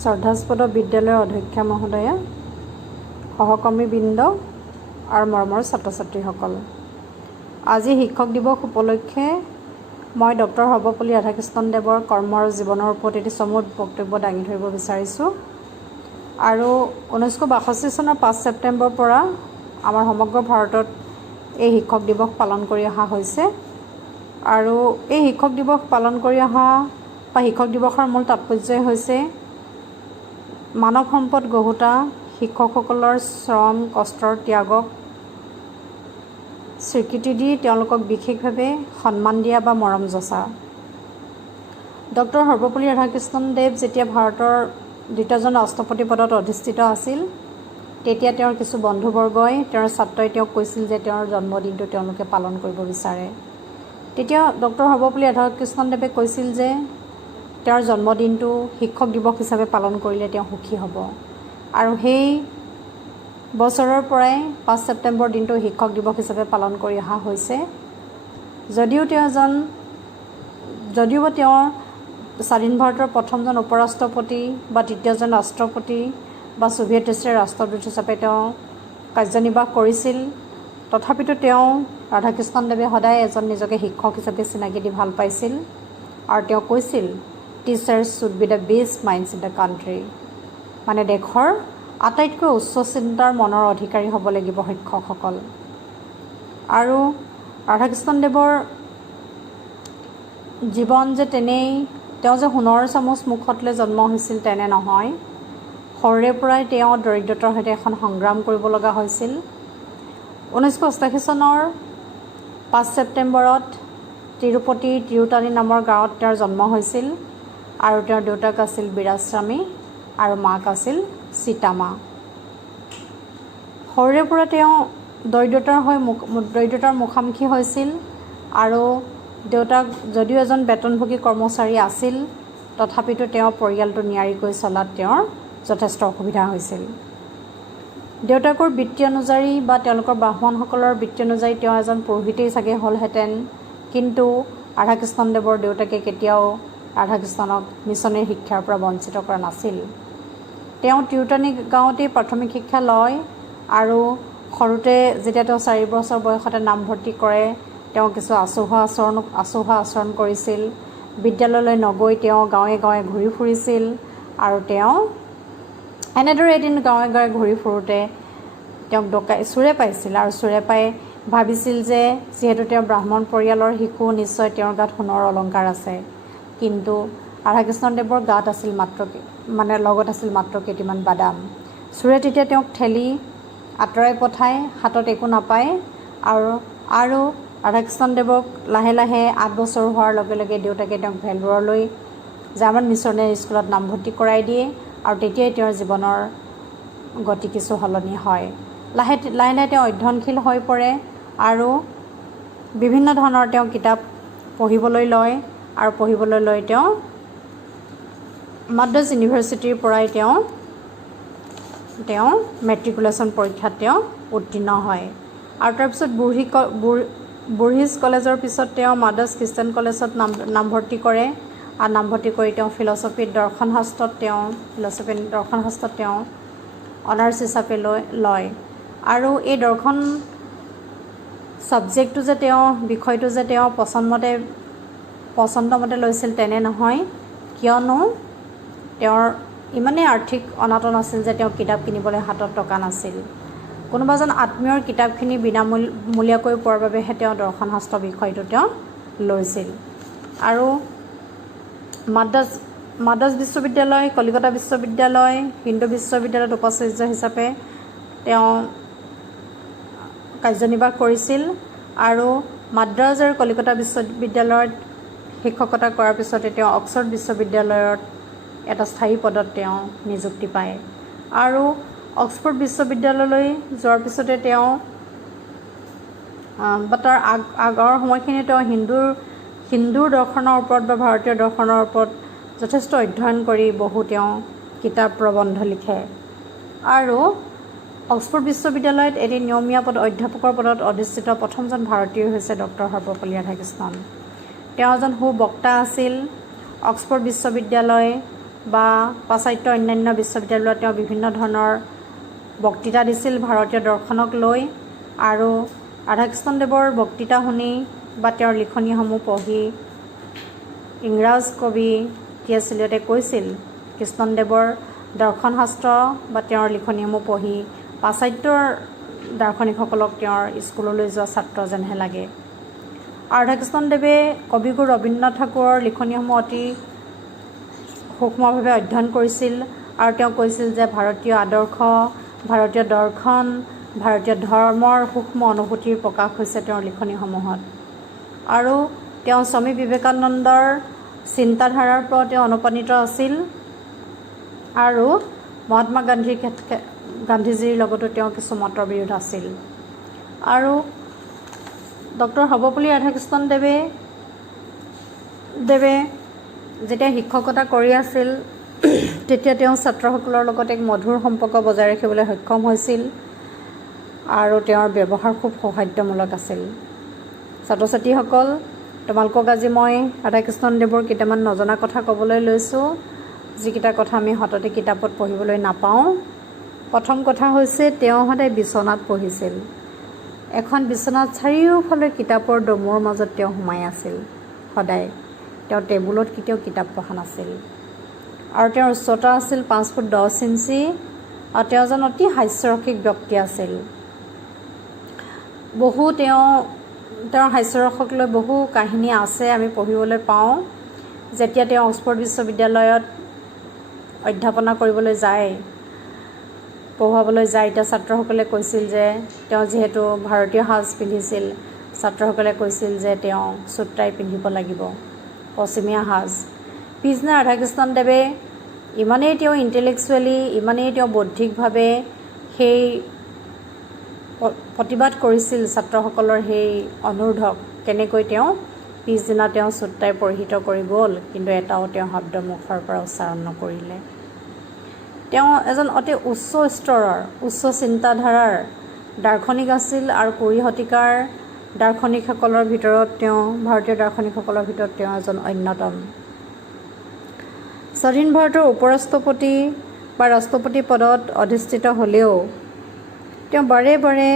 শ্ৰদ্ধাস্পদ বিদ্যালয়ৰ অধ্যক্ষা মহোদয়া, সহকৰ্মীবৃন্দ আৰু মৰমৰ ছাত্ৰ ছাত্ৰীসকল, আজি শিক্ষক দিৱস উপলক্ষে মই ডক্টৰ সৰ্বপল্লী ৰাধাকৃষ্ণদেৱৰ কৰ্ম আৰু জীৱনৰ ওপৰত এটি চমু বক্তব্য দাঙি ধৰিব বিচাৰিছোঁ। আৰু 1962 চনৰ 5 ছেপ্টেম্বৰৰ পৰা আমাৰ সমগ্ৰ ভাৰতত এই শিক্ষক দিৱস পালন কৰি অহা হৈছে। আৰু এই শিক্ষক দিৱস পালন কৰি অহা বা শিক্ষক দিৱসৰ মূল তাৎপৰ্যই হৈছে মানৱ সম্পদ গঢ়োতা শিক্ষকসকলৰ শ্ৰম কষ্টৰ ত্যাগক স্বীকৃতি দি তেওঁলোকক বিশেষভাৱে সন্মান দিয়া বা মৰম যচা। ডক্টৰ সৰ্বপল্লী ৰাধাকৃষ্ণদেৱ যেতিয়া ভাৰতৰ দ্বিতীয়জন ৰাষ্ট্ৰপতি পদত অধিষ্ঠিত আছিল, তেতিয়া তেওঁৰ কিছু বন্ধুবৰ্গই তেওঁৰ ছাত্ৰই তেওঁক কৈছিল যে তেওঁৰ জন্মদিনটো তেওঁলোকে পালন কৰিব বিচাৰে। তেতিয়া ডক্টৰ সৰ্বপল্লী ৰাধাকৃষ্ণদেৱে কৈছিল যে তেওঁৰ জন্মদিনটো শিক্ষক দিৱস হিচাপে পালন কৰিলে তেওঁ সুখী হ'ব। আৰু সেই বছৰৰ পৰাই 5 ছেপ্টেম্বৰ দিনটো শিক্ষক দিৱস হিচাপে পালন কৰি অহা হৈছে। যদিওবা তেওঁ স্বাধীন ভাৰতৰ প্ৰথমজন উপৰাষ্ট্ৰপতি বা তৃতীয়জন ৰাষ্ট্ৰপতি বা ছোভিয়েট ৰাছিয়াৰ ৰাষ্ট্ৰদূত হিচাপে তেওঁ কাৰ্যনিৰ্বাহ কৰিছিল, তথাপিতো তেওঁ ৰাধাকৃষ্ণদেৱে সদায় এজন নিজকে শিক্ষক হিচাপে চিনাকি দি ভাল পাইছিল। আৰু তেওঁ কৈছিল, teachers should be the best minds in the country, মানে দেশৰ আটাইতকৈ উচ্চ চিন্তাৰ মনৰ অধিকাৰী হ'ব লাগিব শিক্ষকসকল। আৰু ৰাধাকৃষ্ণদেৱৰ জীৱন যে তেওঁ যে সোণৰ চামুচ মুখত লৈ জন্ম হৈছিল তেনে নহয়। সৰুৰে পৰাই তেওঁ দৰিদ্ৰতাৰ সৈতে এখন সংগ্ৰাম কৰিব লগা হৈছিল। 1988 চনৰ 5 ছেপ্টেম্বৰত তিৰুতানী নামৰ গাঁৱত তেওঁৰ জন্ম হৈছিল। আৰু তেওঁৰ দেউতাক আছিল বীৰাস্বামী আৰু মাক আছিল সীতামা। সৰুৰে পৰা তেওঁ দৰিদ্ৰতাৰ মুখামুখি হৈছিল। আৰু দেউতাক যদিও এজন বেতনভোগী কৰ্মচাৰী আছিল, তথাপিতো তেওঁ পৰিয়ালটো নিয়াৰিকৈ চলাত তেওঁৰ যথেষ্ট অসুবিধা হৈছিল। দেউতাকৰ বৃত্তি অনুযায়ী বা তেওঁলোকৰ ব্ৰাহ্মণসকলৰ বৃত্তি অনুযায়ী তেওঁ এজন পুৰোহিতেই চাগে হ'লহেঁতেন, কিন্তু ৰাধাকৃষ্ণদেৱৰ দেউতাকে কেতিয়াও ৰাধাকৃষ্ণক মিছনেৰী শিক্ষাৰ পৰা বঞ্চিত কৰা নাছিল। তেওঁ তিৰুতানী গাঁৱতেই প্ৰাথমিক শিক্ষা লয়। আৰু সৰুতে যেতিয়া তেওঁ 4 বছৰ বয়সতে নামভৰ্তি কৰে, তেওঁ কিছু আচহুৱা আচৰণ কৰিছিল। বিদ্যালয়লৈ নগৈ তেওঁ গাঁৱে গাঁৱে ঘূৰি ফুৰিছিল। আৰু তেওঁ এনেদৰে এদিন গাঁৱে গাঁৱে ঘূৰি ফুৰোঁতে তেওঁক চোৰে পাইছিল। আৰু চোৰে পাই ভাবিছিল যে যিহেতু তেওঁ ব্ৰাহ্মণ পৰিয়ালৰ শিশু, নিশ্চয় তেওঁৰ গাত সোণৰ অলংকাৰ আছে। কিন্তু ৰাধাকৃষ্ণদেৱৰ গাত আছিল লগত আছিল মাত্ৰ কেইটিমান বাদাম। চোৰে তেতিয়া তেওঁক ঠেলি আঁতৰাই পঠাই, হাতত একো নাপায়। আৰু ৰাধাকৃষ্ণদেৱক লাহে লাহে 8 বছৰ হোৱাৰ লগে লগে দেউতাকে তেওঁক ভেলোৰলৈ জাৰ্মান মিছনেৰী স্কুলত নামভৰ্তি কৰাই দিয়ে। আৰু তেতিয়াই তেওঁৰ জীৱনৰ গতি কিছু সলনি হয়। লাহে লাহে তেওঁ অধ্যয়নশীল হৈ পৰে আৰু বিভিন্ন ধৰণৰ তেওঁ কিতাপ পঢ়িবলৈ লয়। আৰু পঢ়িবলৈ লৈ তেওঁ মাদ্ৰাজ ইউনিভাৰ্চিটিৰ পৰাই তেওঁ মেট্ৰিকুলেশ্যন পৰীক্ষাত তেওঁ উত্তীৰ্ণ হয়। আৰু তাৰপিছত বুঢ়ীজ কলেজৰ পিছত তেওঁ মাদ্ৰাজ খ্ৰীষ্টান কলেজত নামভৰ্তি কৰে। আৰু নামভৰ্তি কৰি তেওঁ ফিলচফিত দৰ্শনশাস্ত্ৰত তেওঁ অনাৰ্ছ হিচাপে লয়। আৰু এই দৰ্শন ছাবজেক্টটো যে বিষয়টো যে তেওঁ পচন্দমতে লৈছিল তেনে নহয়, কিয়নো তেওঁৰ ইমানেই আৰ্থিক অনাটন আছিল যে তেওঁ কিতাপ কিনিবলৈ হাতত টকা নাছিল। কোনোবা এজন আত্মীয়ৰ কিতাপখিনি বিনামূলীয়াকৈ পোৱাৰ বাবেহে তেওঁ দৰ্শনশাস্ত্ৰ বিষয়টো তেওঁ লৈছিল। আৰু মাদ্ৰাজ বিশ্ববিদ্যালয়, কলিকতা বিশ্ববিদ্যালয়, হিন্দু বিশ্ববিদ্যালয়ত উপাচাৰ্য হিচাপে তেওঁ কাৰ্যনিৰ্বাহ কৰিছিল। আৰু মাদ্ৰাজ আৰু কলিকতা বিশ্ববিদ্যালয়ত শিক্ষকতা কৰাৰ পিছতে তেওঁ অক্সফৰ্ড বিশ্ববিদ্যালয়ত এটা স্থায়ী পদত তেওঁ নিযুক্তি পায়। আৰু অক্সফৰ্ড বিশ্ববিদ্যালয়লৈ যোৱাৰ পিছতে তেওঁ তাৰ আগৰ সময়খিনি তেওঁ হিন্দুৰ দৰ্শনৰ ওপৰত বা ভাৰতীয় দৰ্শনৰ ওপৰত যথেষ্ট অধ্যয়ন কৰি তেওঁ কিতাপ প্ৰবন্ধ লিখে। আৰু অক্সফৰ্ড বিশ্ববিদ্যালয়ত এটি নিয়মীয়া অধ্যাপকৰ পদত অধিষ্ঠিত প্ৰথমজন ভাৰতীয় হৈছে ডক্টৰ সৰ্বপল্লী ৰাধাকৃষ্ণন। তেওঁ এজন সুবক্তা আছিল। অক্সফৰ্ড বিশ্ববিদ্যালয় বা পাশ্চাত্য অন্যান্য বিশ্ববিদ্যালয়ত তেওঁ বিভিন্ন ধৰণৰ বক্তৃতা দিছিল ভাৰতীয় দৰ্শনক লৈ। আৰু ৰাধাকৃষ্ণদেৱৰ বক্তৃতা শুনি বা তেওঁৰ লিখনিসমূহ পঢ়ি ইংৰাজ কবি টি.এছ. এলিয়টে কৈছিল, কৃষ্ণদেৱৰ দৰ্শন শাস্ত্ৰ বা তেওঁৰ লিখনিসমূহ পঢ়ি পাশ্চাত্যৰ দাৰ্শনিকসকলক তেওঁৰ স্কুললৈ যোৱা ছাত্ৰ যেনহে লাগে। আৰু ৰাধাকৃষ্ণদেৱে কবিগুৰু ৰবীন্দ্ৰনাথ ঠাকুৰৰ লিখনিসমূহ অতি সূক্ষ্মভাৱে অধ্যয়ন কৰিছিল আৰু তেওঁ কৈছিল যে ভাৰতীয় আদৰ্শ, ভাৰতীয় দৰ্শন, ভাৰতীয় ধৰ্মৰ সূক্ষ্ম অনুভূতিৰ প্ৰকাশ হৈছে তেওঁৰ লিখনিসমূহত। আৰু তেওঁ স্বামী বিবেকানন্দৰ চিন্তাধাৰাৰ পৰা তেওঁ অনুপ্ৰাণিত আছিল আৰু মহাত্মা গান্ধীজীৰ লগতো তেওঁ কিছু মতৰ বিৰোধ আছিল। আৰু ডক্টৰ সৰ্বপল্লী ৰাধাকৃষ্ণদেৱে যেতিয়া শিক্ষকতা কৰি আছিল তেতিয়া তেওঁ ছাত্ৰসকলৰ লগত এক মধুৰ সম্পৰ্ক বজাই ৰাখিবলৈ সক্ষম হৈছিল আৰু তেওঁৰ ব্যৱহাৰ খুব সৌহাৰ্দ্যমূলক আছিল। ছাত্ৰ ছাত্ৰীসকল, তোমালোকক আজি মই ৰাধাকৃষ্ণদেৱৰ কেইটামান নজনা কথা ক'বলৈ লৈছোঁ, যিকেইটা কথা আমি সততে কিতাপত পঢ়িবলৈ নাপাওঁ। প্ৰথম কথা হৈছে তেওঁ সদায় বিচনাত পঢ়িছিল। এখন বিচনাত চাৰিওফালে কিতাপৰ দমুৰ মাজত তেওঁ সোমাই আছিল সদায়। তেওঁ টেবুলত কেতিয়াও কিতাপ পঢ়া নাছিল। আৰু তেওঁৰ উচ্চতা আছিল 5 ফুট 10 ইঞ্চি আৰু তেওঁ এজন অতি হাস্যৰসিক ব্যক্তি আছিল। তেওঁৰ হাস্যৰসক লৈ বহু কাহিনী আছে, আমি পঢ়িবলৈ পাওঁ। যেতিয়া তেওঁ অক্সফৰ্ড বিশ্ববিদ্যালয়ত অধ্যাপনা কৰিবলৈ পঢ়ুৱাবলৈ যায়, এতিয়া ছাত্ৰসকলে কৈছিল যে তেওঁ যিহেতু ভাৰতীয় সাজ পিন্ধিছিল, ছাত্ৰসকলে কৈছিল যে তেওঁ চুট টাই পিন্ধিব লাগিব, পশ্চিমীয়া সাজ। পিছদিনা ৰাধাকৃষ্ণদেৱে ইমানেই তেওঁ ইণ্টেলেকচুৱেলি, ইমানেই তেওঁ বৌদ্ধিকভাৱে সেই প্ৰতিবাদ কৰিছিল ছাত্ৰসকলৰ সেই অনুৰোধক, কেনেকৈ তেওঁ পিছদিনা তেওঁ চুট টাই পৰিহিত কৰি গ'ল, কিন্তু এটাও তেওঁ শব্দ মুখৰ পৰা উচ্চাৰণ নকৰিলে। তেওঁ এজন অতি উচ্চ স্তৰৰ, উচ্চ চিন্তাধাৰাৰ দাৰ্শনিক আছিল আৰু 20 শতিকাৰ দাৰ্শনিকসকলৰ ভিতৰত ভাৰতীয় দাৰ্শনিকসকলৰ ভিতৰত তেওঁ এজন অন্যতম। স্বাধীন ভাৰতৰ উপৰাষ্ট্ৰপতি বা ৰাষ্ট্ৰপতি পদত অধিষ্ঠিত হ'লেও তেওঁ বাৰে বাৰে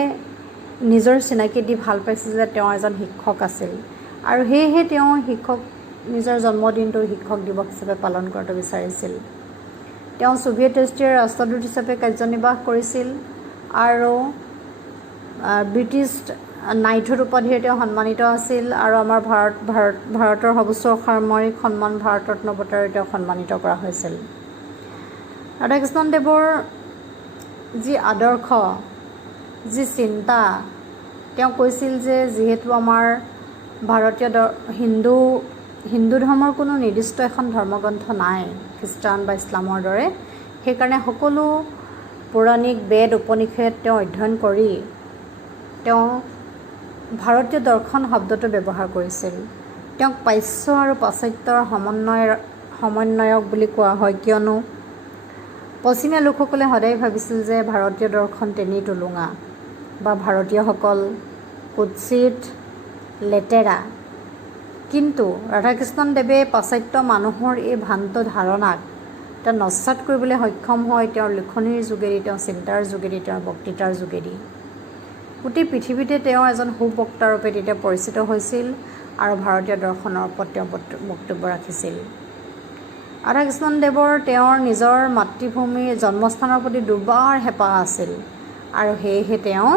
নিজৰ চিনাকি দি ভাল পাইছিল যে তেওঁ এজন শিক্ষক আছিল আৰু সেয়েহে তেওঁ নিজৰ জন্মদিনটো শিক্ষক দিৱস হিচাপে পালন কৰাটো বিচাৰিছিল। তেওঁ ছোভিয়েট ৰাষ্ট্ৰীয় ৰাষ্ট্ৰদূত হিচাপে কাৰ্যনিৰ্বাহ কৰিছিল আৰু ব্ৰিটিছ নাইটহুড উপাধিৰে তেওঁ সন্মানিত আছিল আৰু আমাৰ ভাৰতৰ সৰ্বোচ্চ সামৰিক সন্মান ভাৰত ৰত্ন বঁটাৰে তেওঁক সন্মানিত কৰা হৈছিল। ৰাধাকৃষ্ণদেৱৰ যি আদৰ্শ, যি চিন্তা, তেওঁ কৈছিল যে যিহেতু আমাৰ ভাৰতীয় হিন্দু ধৰ্মৰ কোনো নিৰ্দিষ্ট এখন ধৰ্মগ্ৰন্থ নাই খ্ৰীষ্টান বা ইছলামৰ দৰে, সেইকাৰণে সকলো পৌৰাণিক বেদ উপনিষদ তেওঁ অধ্যয়ন কৰি তেওঁ ভাৰতীয় দৰ্শন শব্দটো ব্যৱহাৰ কৰিছিল। তেওঁক পাশ্য আৰু পাশ্চাত্যৰ সমন্বয়ক বুলি কোৱা হয়, কিয়নো পশ্চিমীয়া লোকসকলে সদায় ভাবিছিল যে ভাৰতীয় দৰ্শন তেনেই টুলুঙা বা ভাৰতীয়সকল কুৎসিত, লেতেৰা। কিন্তু ৰাধাকৃষ্ণদেৱে পাশ্চাত্য মানুহৰ এই ভ্ৰান্ত ধাৰণাক তেওঁ নস্যাৎ কৰিবলৈ সক্ষম হয় তেওঁৰ লিখনিৰ যোগেদি, তেওঁৰ চিন্তাৰ যোগেদি, তেওঁৰ বক্তৃতাৰ যোগেদি। গোটেই পৃথিৱীতে তেওঁ এজন সুবক্তাৰূপে তেতিয়া পৰিচিত হৈছিল আৰু ভাৰতীয় দৰ্শনৰ ওপৰত তেওঁ বক্তব্য ৰাখিছিল। ৰাধাকৃষ্ণদেৱৰ তেওঁৰ নিজৰ মাতৃভূমিৰ জন্মস্থানৰ প্ৰতি দুৰ্বাৰ হেঁপাহ আছিল আৰু সেয়েহে তেওঁ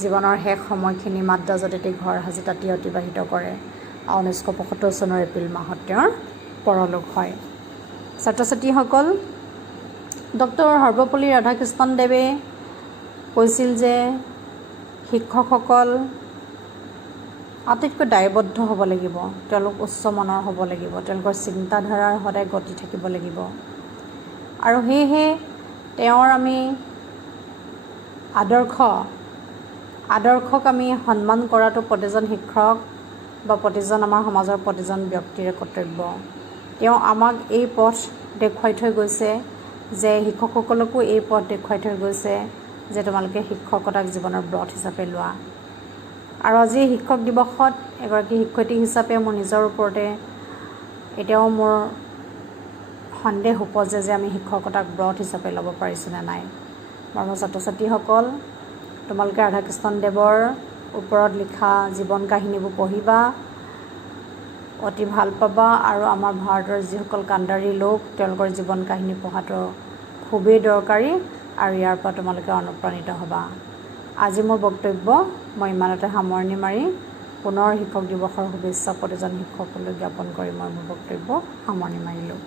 জীৱনৰ শেষ সময়খিনি মাদ্ৰাজত ঘৰ সাজি তাতে অতিবাহিত কৰে। 1975 চনৰ এপ্ৰিল মাহত তেওঁৰ পৰলোক হয়। ছাত্ৰ ছাত্ৰীসকল, ডক্টৰ সৰ্বপল্লী ৰাধাকৃষ্ণদেৱে কৈছিল যে শিক্ষকসকল আটাইতকৈ দায়বদ্ধ হ'ব লাগিব, তেওঁলোক উচ্চ মনৰ হ'ব লাগিব, তেওঁলোকৰ চিন্তাধাৰাৰ সদায় গতি থাকিব লাগিব আৰু সেয়েহে তেওঁৰ আমি আদৰ্শক আমি সন্মান কৰাটো প্ৰতিজন শিক্ষক বা প্ৰতিজন আমাৰ সমাজৰ প্ৰতিজন ব্যক্তিৰে কৰ্তব্য। তেওঁ আমাক এই পথ দেখুৱাই থৈ গৈছে, যে শিক্ষকসকলকো এই পথ দেখুৱাই থৈ গৈছে যে তোমালোকে শিক্ষকতাক জীৱনৰ ব্ৰত হিচাপে লোৱা। আৰু আজি শিক্ষক দিৱসত এগৰাকী শিক্ষয়িত্ৰী হিচাপে মোৰ নিজৰ ওপৰতে এতিয়াও মোৰ সন্দেহ উপজে যে আমি শিক্ষকতাক ব্ৰত হিচাপে ল'ব পাৰিছোঁ নে নাই। মৰমৰ ছাত্ৰ ছাত্ৰীসকল, তোমালোকে ৰাধাকৃষ্ণদেৱৰ ওপৰত লিখা জীৱন কাহিনীবোৰ পঢ়িবা, অতি ভাল পাবা, আৰু আমাৰ ভাৰতৰ যিসকল কাণ্ডাৰী লোক তেওঁলোকৰ জীৱন কাহিনী পঢ়াটো খুবেই দৰকাৰী, আৰু ইয়াৰ পৰা তোমালোকে অনুপ্ৰাণিত হ'বা। আজি মোৰ বক্তব্য মই ইমানতে সামৰণি মাৰি পুনৰ শিক্ষক দিৱসৰ শুভেচ্ছা প্ৰতিজন শিক্ষকলৈ জ্ঞাপন কৰি মই মোৰ বক্তব্য সামৰণি মাৰিলোঁ।